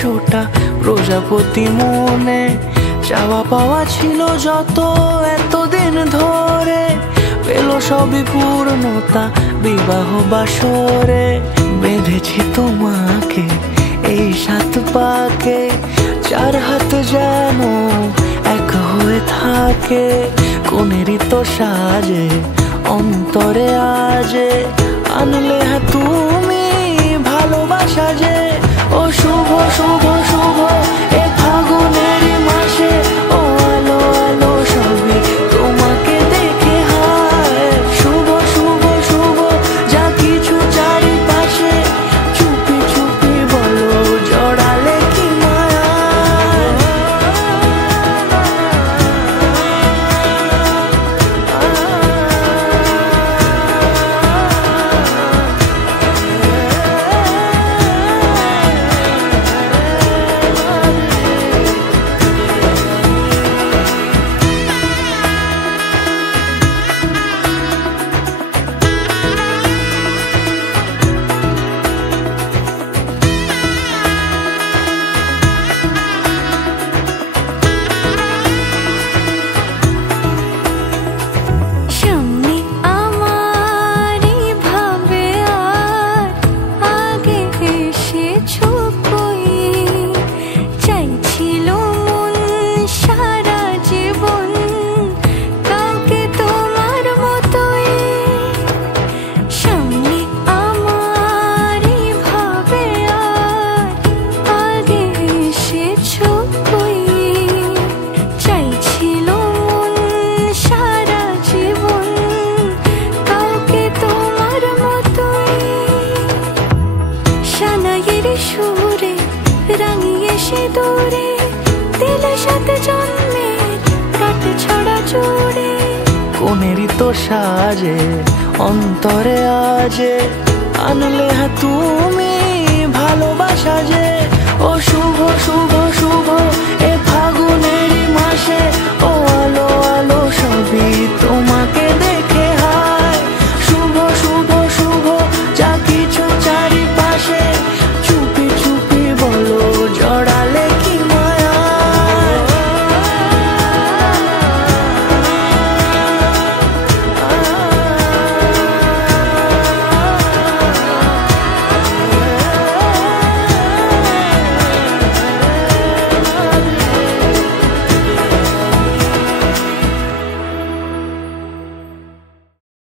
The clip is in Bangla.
100টা প্রজাপতি মনে, চাওয়া পাওয়া ছিল যত এতদিন ধরে, পেল সবই পূর্ণতা বিবাহ বাসরে। বেঁধেছি তোমাকে এই 7 পাকে, 4 হাত যেন এক হয়ে থাকে। কোনেরই তো সাজে অন্তরে আজে, আনলে হ্যাঁ তুমি ভালোবাসা যে। ও শুভ শুভ শুভ এ ফাগুনের মাসে, ও আলো আলো সবই তোমাকে দেখে হায়। শুভ শুভ শুভ যা কিছু চারিপাশে, চুপি চুপি বলো জড়ালে কি মায়া। সুরে রাঙিয়ে সে দূরে দিলে 7 জন্মের কাট ছড়া জুড়ে। কোনেরই তো সাজে অন্তরে আজে, আনলে হ্যাঁ তুমি ভালোবাসা যে। ও শুভ শুভ শুভ এ ফাগুনের মাসে,